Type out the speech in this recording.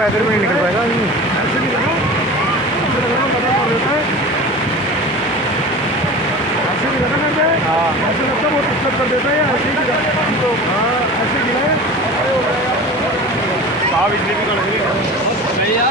पैदल में नहीं निकल पाएगा। ऐसे नहीं लगा, ऐसे लगा मदद कर देता है, ऐसे नहीं लगा करता है। हाँ ऐसे लगता है बहुत दिक्कत कर देता है, ऐसे ही गिरा। हाँ ऐसे गिरा है। बिजली भी कड़क रही है।